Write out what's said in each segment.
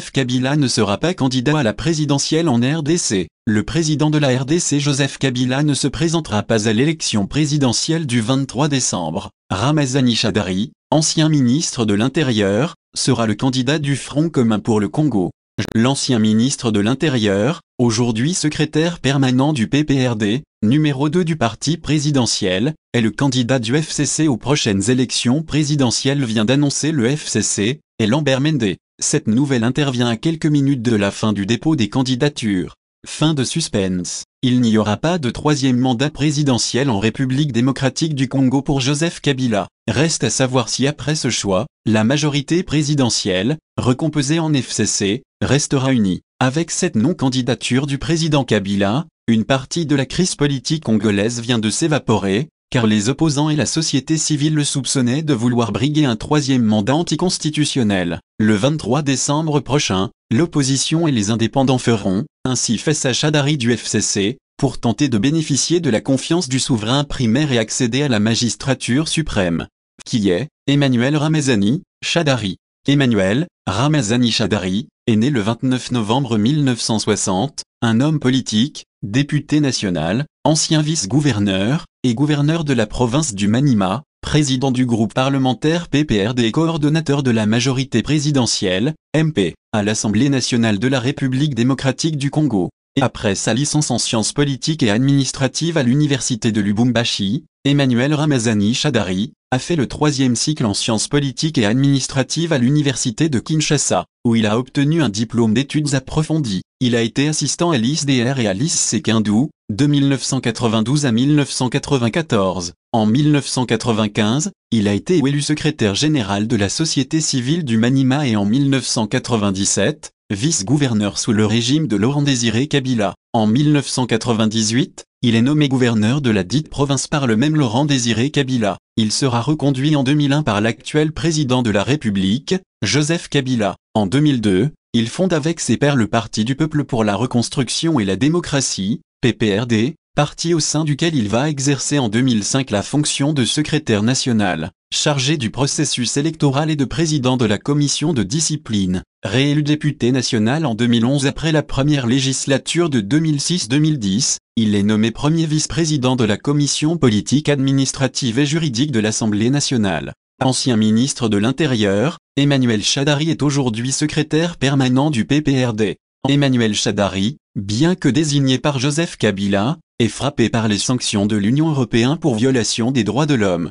Kabila ne sera pas candidat à la présidentielle en RDC. Le président de la RDC Joseph Kabila ne se présentera pas à l'élection présidentielle du 23 décembre. Ramazani Shadary, ancien ministre de l'Intérieur, sera le candidat du Front commun pour le Congo. L'ancien ministre de l'Intérieur, aujourd'hui secrétaire permanent du PPRD, numéro 2 du parti présidentiel, est le candidat du FCC aux prochaines élections présidentielles, vient d'annoncer le FCC, et Lambert Mende. Cette nouvelle intervient à quelques minutes de la fin du dépôt des candidatures. Fin de suspense. Il n'y aura pas de troisième mandat présidentiel en République démocratique du Congo pour Joseph Kabila. Reste à savoir si après ce choix, la majorité présidentielle, recomposée en FCC, restera unie. Avec cette non-candidature du président Kabila, une partie de la crise politique congolaise vient de s'évaporer, car les opposants et la société civile le soupçonnaient de vouloir briguer un troisième mandat anticonstitutionnel. Le 23 décembre prochain, l'opposition et les indépendants feront, ainsi face Shadary du FCC, pour tenter de bénéficier de la confiance du souverain primaire et accéder à la magistrature suprême. Qui est Emmanuel Ramazani Shadary. Emmanuel Ramazani Shadary est né le 29 novembre 1960, un homme politique, député national, ancien vice-gouverneur, et gouverneur de la province du Maniema, président du groupe parlementaire PPRD et coordonnateur de la majorité présidentielle, MP, à l'Assemblée nationale de la République démocratique du Congo. Et après sa licence en sciences politiques et administratives à l'université de Lubumbashi, Emmanuel Ramazani Shadary a fait le 3e cycle en sciences politiques et administratives à l'université de Kinshasa, où il a obtenu un diplôme d'études approfondies. Il a été assistant à l'ISDR et à l'ISC-Kindou, de 1992 à 1994. En 1995, il a été élu secrétaire général de la société civile du Maniema et en 1997, vice-gouverneur sous le régime de Laurent-Désiré Kabila. En 1998, il est nommé gouverneur de la dite province par le même Laurent-Désiré Kabila. Il sera reconduit en 2001 par l'actuel président de la République, Joseph Kabila. En 2002, il fonde avec ses pairs le Parti du peuple pour la reconstruction et la démocratie, PPRD, parti au sein duquel il va exercer en 2005 la fonction de secrétaire national, chargé du processus électoral et de président de la commission de discipline. Réélu député national en 2011 après la première législature de 2006-2010, il est nommé premier vice-président de la commission politique administrative et juridique de l'Assemblée nationale. Ancien ministre de l'Intérieur, Emmanuel Shadary est aujourd'hui secrétaire permanent du PPRD. Emmanuel Shadary, bien que désigné par Joseph Kabila, est frappé par les sanctions de l'Union européenne pour violation des droits de l'homme.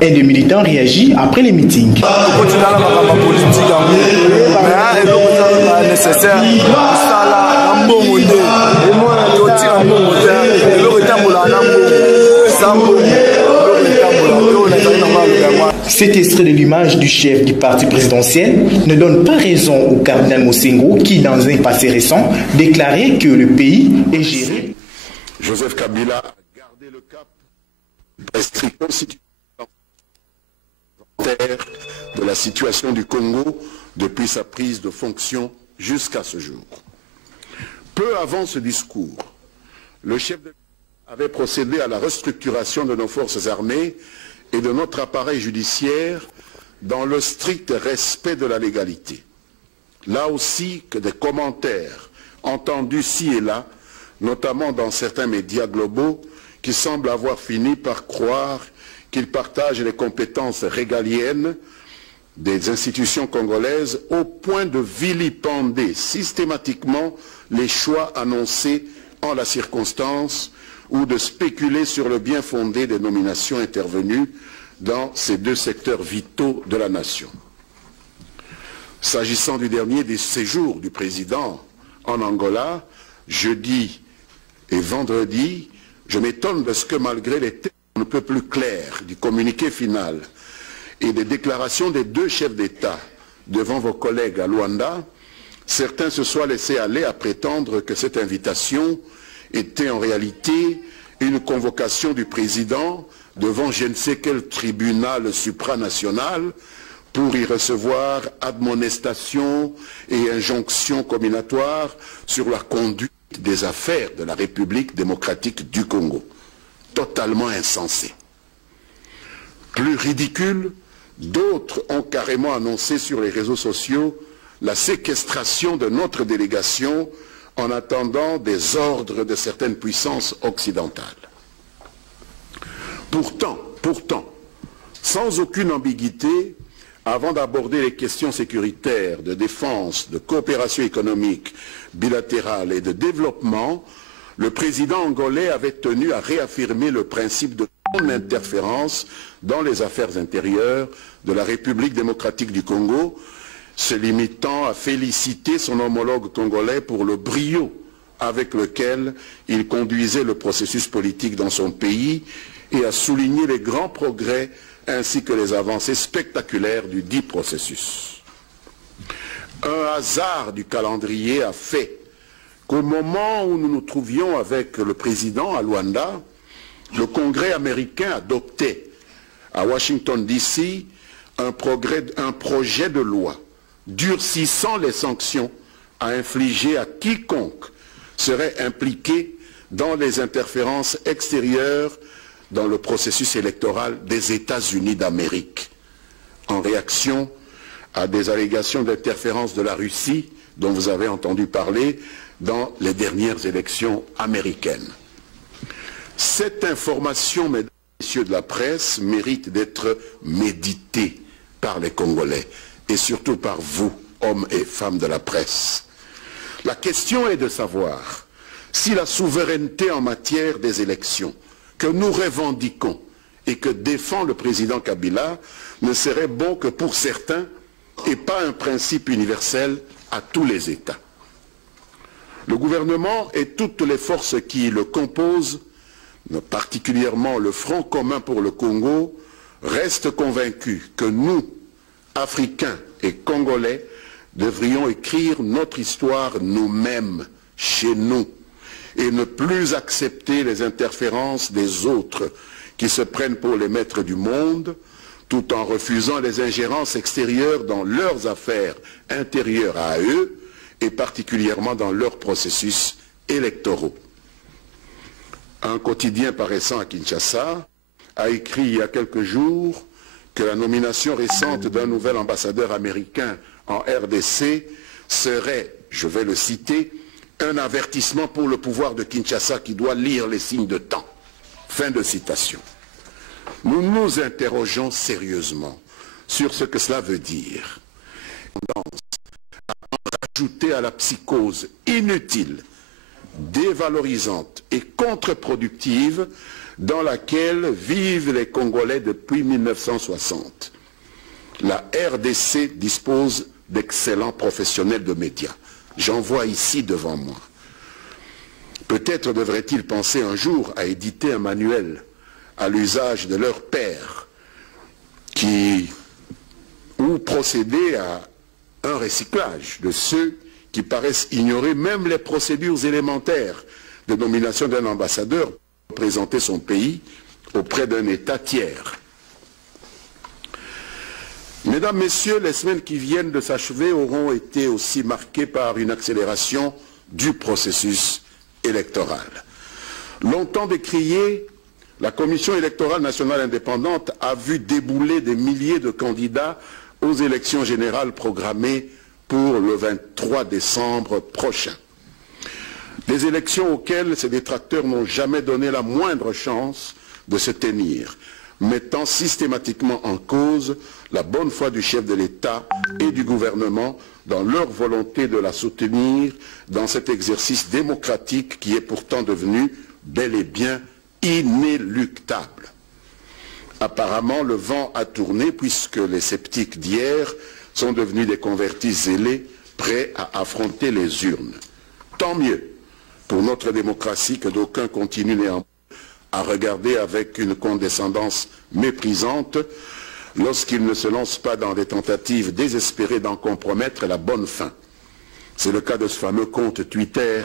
Et le militant réagit après les meetings. Nécessaire, ça là, un bon modèle. Et moi, je tire un bon modèle. Cet extrait de l'image du chef du parti présidentiel ne donne pas raison au cardinal Mosengo qui, dans un passé récent, déclarait que le pays est géré. Joseph Kabila a gardé le cap prescrit constitutionnel de la situation du Congo depuis sa prise de fonction jusqu'à ce jour. Peu avant ce discours, le chef de l'État avait procédé à la restructuration de nos forces armées et de notre appareil judiciaire dans le strict respect de la légalité. Là aussi que des commentaires entendus ci et là, notamment dans certains médias globaux, qui semblent avoir fini par croire qu'ils partagent les compétences régaliennes des institutions congolaises au point de vilipender systématiquement les choix annoncés en la circonstance ou de spéculer sur le bien fondé des nominations intervenues dans ces deux secteurs vitaux de la nation. S'agissant du dernier des séjours du président en Angola, jeudi et vendredi, je m'étonne de ce que malgré les termes un peu plus clairs du communiqué final et des déclarations des deux chefs d'État devant vos collègues à Luanda, certains se soient laissés aller à prétendre que cette invitation était en réalité une convocation du président devant je ne sais quel tribunal supranational pour y recevoir admonestation et injonction combinatoire sur la conduite des affaires de la République démocratique du Congo. Totalement insensé. Plus ridicule, d'autres ont carrément annoncé sur les réseaux sociaux la séquestration de notre délégation en attendant des ordres de certaines puissances occidentales. Pourtant, sans aucune ambiguïté, avant d'aborder les questions sécuritaires, de défense, de coopération économique, bilatérale et de développement, le président angolais avait tenu à réaffirmer le principe de non-interférence dans les affaires intérieures de la République démocratique du Congo, se limitant à féliciter son homologue congolais pour le brio avec lequel il conduisait le processus politique dans son pays et à souligner les grands progrès ainsi que les avancées spectaculaires du dit processus. Un hasard du calendrier a fait qu'au moment où nous nous trouvions avec le président à Luanda, le Congrès américain adoptait à Washington DC un projet de loi durcissant les sanctions à infliger à quiconque serait impliqué dans les interférences extérieures dans le processus électoral des États-Unis d'Amérique, en réaction à des allégations d'interférence de la Russie dont vous avez entendu parler dans les dernières élections américaines. Cette information, mesdames et messieurs de la presse, mérite d'être méditée par les Congolais et surtout par vous, hommes et femmes de la presse. La question est de savoir si la souveraineté en matière des élections que nous revendiquons et que défend le président Kabila ne serait bon que pour certains et pas un principe universel à tous les États. Le gouvernement et toutes les forces qui le composent, particulièrement le Front commun pour le Congo, restent convaincus que nous, Africains et Congolais, devrions écrire notre histoire nous-mêmes, chez nous, et ne plus accepter les interférences des autres qui se prennent pour les maîtres du monde, tout en refusant les ingérences extérieures dans leurs affaires intérieures à eux, et particulièrement dans leurs processus électoraux. Un quotidien paraissant à Kinshasa a écrit il y a quelques jours que la nomination récente d'un nouvel ambassadeur américain en RDC serait, je vais le citer, un avertissement pour le pouvoir de Kinshasa qui doit lire les signes de temps. Fin de citation. Nous nous interrogeons sérieusement sur ce que cela veut dire. Ajouter à la psychose inutile, dévalorisante et contre-productive dans laquelle vivent les Congolais depuis 1960. La RDC dispose d'excellents professionnels de médias. J'en vois ici devant moi. Peut-être devrait-il penser un jour à éditer un manuel à l'usage de leur père, ou procéder à un recyclage de ceux qui paraissent ignorer même les procédures élémentaires de nomination d'un ambassadeur pour représenter son pays auprès d'un État tiers. Mesdames, Messieurs, les semaines qui viennent de s'achever auront été aussi marquées par une accélération du processus électoral. Longtemps décriée, la Commission électorale nationale indépendante a vu débouler des milliers de candidats aux élections générales programmées pour le 23 décembre prochain. Des élections auxquelles ces détracteurs n'ont jamais donné la moindre chance de se tenir, mettant systématiquement en cause la bonne foi du chef de l'État et du gouvernement dans leur volonté de la soutenir dans cet exercice démocratique qui est pourtant devenu bel et bien inéluctable. Apparemment, le vent a tourné puisque les sceptiques d'hier sont devenus des convertis zélés, prêts à affronter les urnes. Tant mieux pour notre démocratie que d'aucuns continuent néanmoins à regarder avec une condescendance méprisante lorsqu'ils ne se lancent pas dans des tentatives désespérées d'en compromettre la bonne fin. C'est le cas de ce fameux compte Twitter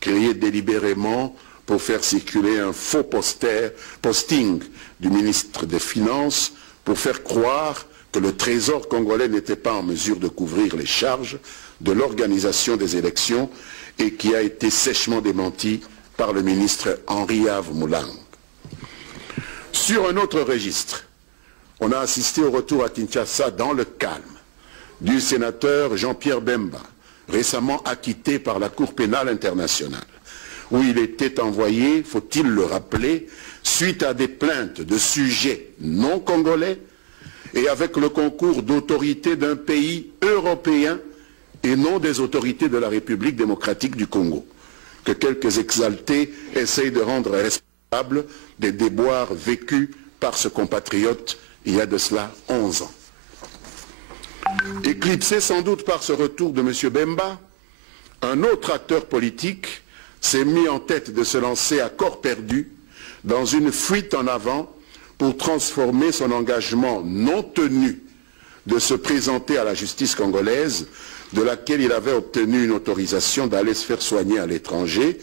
créé délibérément pour faire circuler un faux posting du ministre des Finances pour faire croire que le Trésor congolais n'était pas en mesure de couvrir les charges de l'organisation des élections et qui a été sèchement démenti par le ministre Henri-Yves Moulang. Sur un autre registre, on a assisté au retour à Kinshasa dans le calme du sénateur Jean-Pierre Bemba, récemment acquitté par la Cour pénale internationale, où il était envoyé, faut-il le rappeler, suite à des plaintes de sujets non congolais et avec le concours d'autorités d'un pays européen et non des autorités de la République démocratique du Congo, que quelques exaltés essayent de rendre responsables des déboires vécus par ce compatriote il y a de cela 11 ans. Éclipsé sans doute par ce retour de M. Bemba, un autre acteur politique s'est mis en tête de se lancer à corps perdu dans une fuite en avant pour transformer son engagement non tenu de se présenter à la justice congolaise, de laquelle il avait obtenu une autorisation d'aller se faire soigner à l'étranger,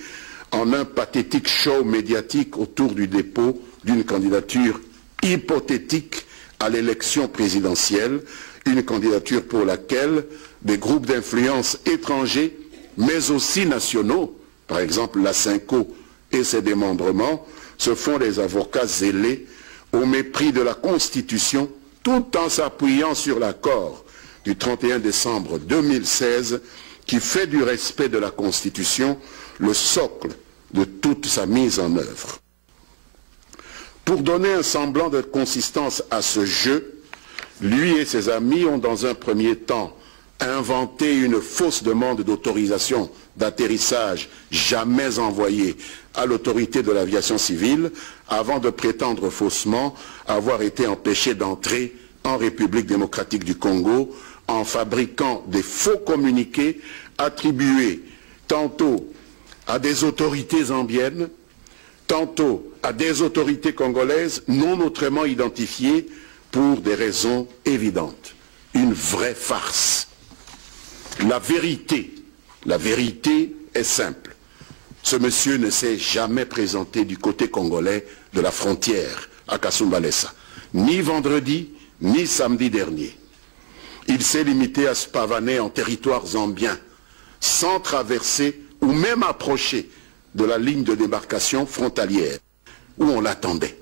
en un pathétique show médiatique autour du dépôt d'une candidature hypothétique à l'élection présidentielle, une candidature pour laquelle des groupes d'influence étrangers, mais aussi nationaux, par exemple la Cinco et ses démembrements, se font des avocats zélés au mépris de la Constitution, tout en s'appuyant sur l'accord du 31 décembre 2016 qui fait du respect de la Constitution le socle de toute sa mise en œuvre. Pour donner un semblant de consistance à ce jeu, lui et ses amis ont dans un premier temps inventé une fausse demande d'autorisation d'atterrissage jamais envoyée à l'autorité de l'aviation civile avant de prétendre faussement avoir été empêchés d'entrer en République démocratique du Congo en fabriquant des faux communiqués attribués tantôt à des autorités zambiennes, tantôt à des autorités congolaises non autrement identifiées pour des raisons évidentes. Une vraie farce. La vérité est simple. Ce monsieur ne s'est jamais présenté du côté congolais de la frontière à Kasumbalesa, ni vendredi, ni samedi dernier. Il s'est limité à se pavaner en territoire zambien, sans traverser ou même approcher de la ligne de démarcation frontalière, où on l'attendait,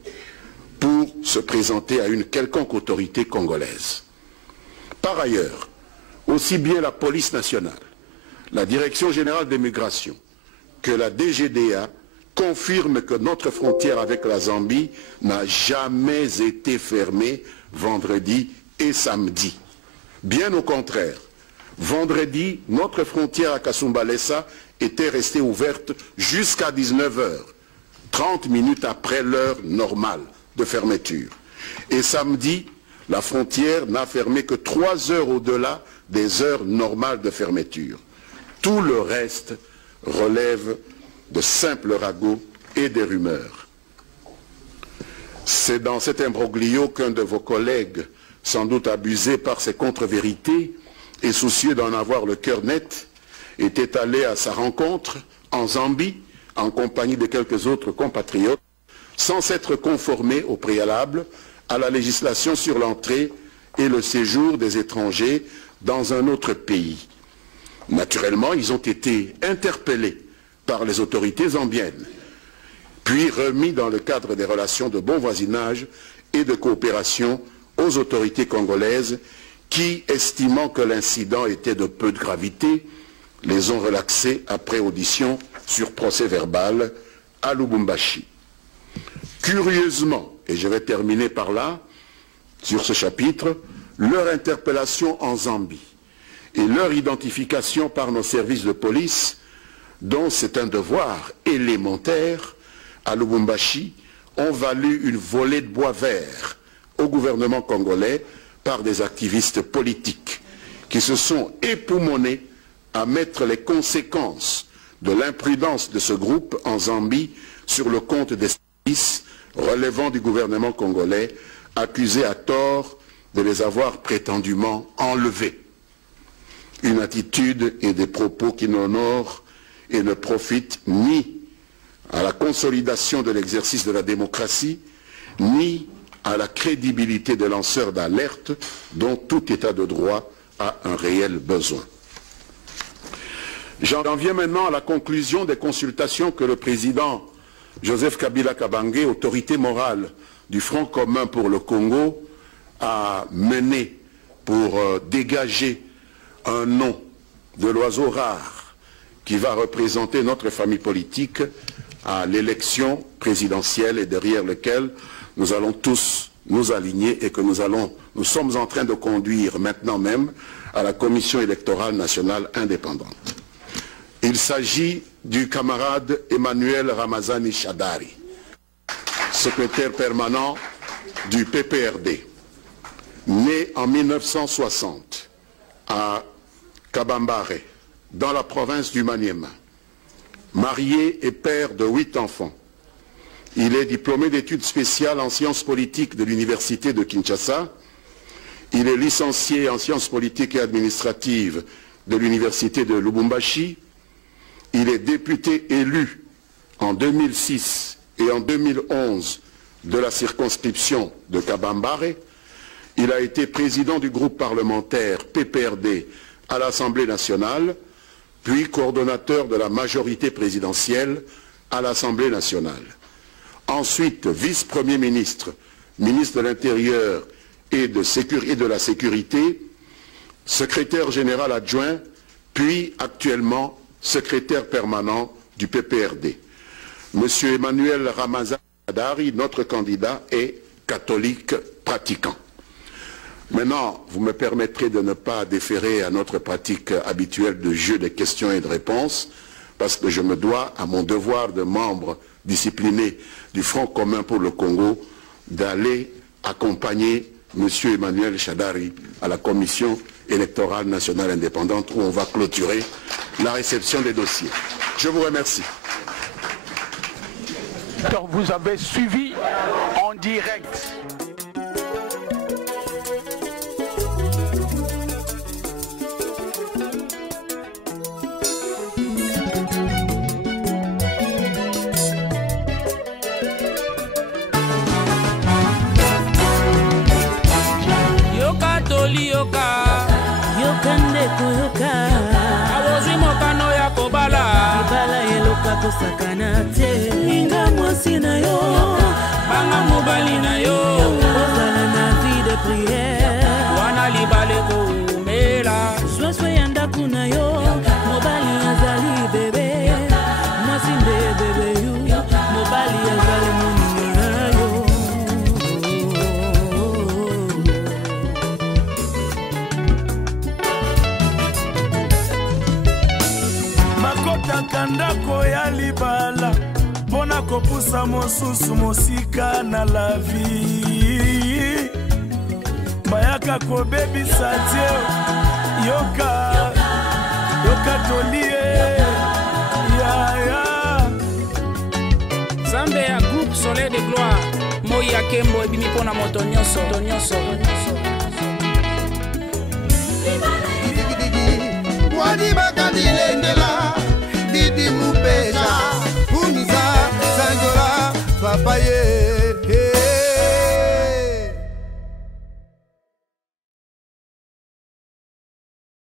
pour se présenter à une quelconque autorité congolaise. Par ailleurs, aussi bien la police nationale, la Direction générale des migrations, que la DGDA confirment que notre frontière avec la Zambie n'a jamais été fermée vendredi et samedi. Bien au contraire, vendredi, notre frontière à Kasumbalesa était restée ouverte jusqu'à 19 h, 30 minutes après l'heure normale de fermeture. Et samedi, la frontière n'a fermé que 3 heures au-delà des heures normales de fermeture. Tout le reste relève de simples ragots et des rumeurs. C'est dans cet imbroglio qu'un de vos collègues, sans doute abusé par ses contre-vérités et soucieux d'en avoir le cœur net, était allé à sa rencontre en Zambie, en compagnie de quelques autres compatriotes, sans s'être conformé au préalable à la législation sur l'entrée et le séjour des étrangers dans un autre pays. Naturellement, ils ont été interpellés par les autorités zambiennes, puis remis dans le cadre des relations de bon voisinage et de coopération aux autorités congolaises qui, estimant que l'incident était de peu de gravité, les ont relaxés après audition sur procès verbal à Lubumbashi. Curieusement, et je vais terminer par là, sur ce chapitre, leur interpellation en Zambie et leur identification par nos services de police, dont c'est un devoir élémentaire, à Lubumbashi, ont valu une volée de bois vert au gouvernement congolais par des activistes politiques qui se sont époumonés à mettre les conséquences de l'imprudence de ce groupe en Zambie sur le compte des services relevant du gouvernement congolais, accusés à tort de les avoir prétendument enlevés. Une attitude et des propos qui n'honorent et ne profitent ni à la consolidation de l'exercice de la démocratie, ni à la crédibilité des lanceurs d'alerte dont tout État de droit a un réel besoin. J'en viens maintenant à la conclusion des consultations que le président Joseph Kabila Kabange, autorité morale du Front commun pour le Congo, a menées pour dégager un nom de l'oiseau rare qui va représenter notre famille politique à l'élection présidentielle et derrière lequel nous allons tous nous aligner et que nous sommes en train de conduire maintenant même à la Commission électorale nationale indépendante. Il s'agit du camarade Emmanuel Ramazani Shadari, secrétaire permanent du PPRD, né en 1960 à Kabambare, dans la province du Maniema. Marié et père de 8 enfants. Il est diplômé d'études spéciales en sciences politiques de l'université de Kinshasa. Il est licencié en sciences politiques et administratives de l'université de Lubumbashi. Il est député élu en 2006 et en 2011 de la circonscription de Kabambare. Il a été président du groupe parlementaire PPRD à l'Assemblée nationale, puis coordonnateur de la majorité présidentielle à l'Assemblée nationale. Ensuite, vice-premier ministre, ministre de l'Intérieur et de la Sécurité, secrétaire général adjoint, puis actuellement secrétaire permanent du PPRD. Monsieur Emmanuel Ramazani Shadari, notre candidat, est catholique pratiquant. Maintenant, vous me permettrez de ne pas déférer à notre pratique habituelle de jeu de questions et de réponses, parce que je me dois à mon devoir de membre discipliné du Front commun pour le Congo d'aller accompagner M. Emmanuel Shadari à la Commission électorale nationale indépendante où on va clôturer la réception des dossiers. Je vous remercie. Donc vous avez suivi en direct. Sakana te inga mwasi na yo banga mobali na yo ozala na vie de prière wana libale ko mela swaswe yanda kuna yo mobali azali bebe mwasi nde bebe yu mobali azali muninga na yo makota kandako ya libala pona kopusa mosusu mosika na la vie bayaka kobebisa tie yoka tolie ya Zambé à groupe Soleil de gloire Moi ya kembo ebimi pona moto nyonso.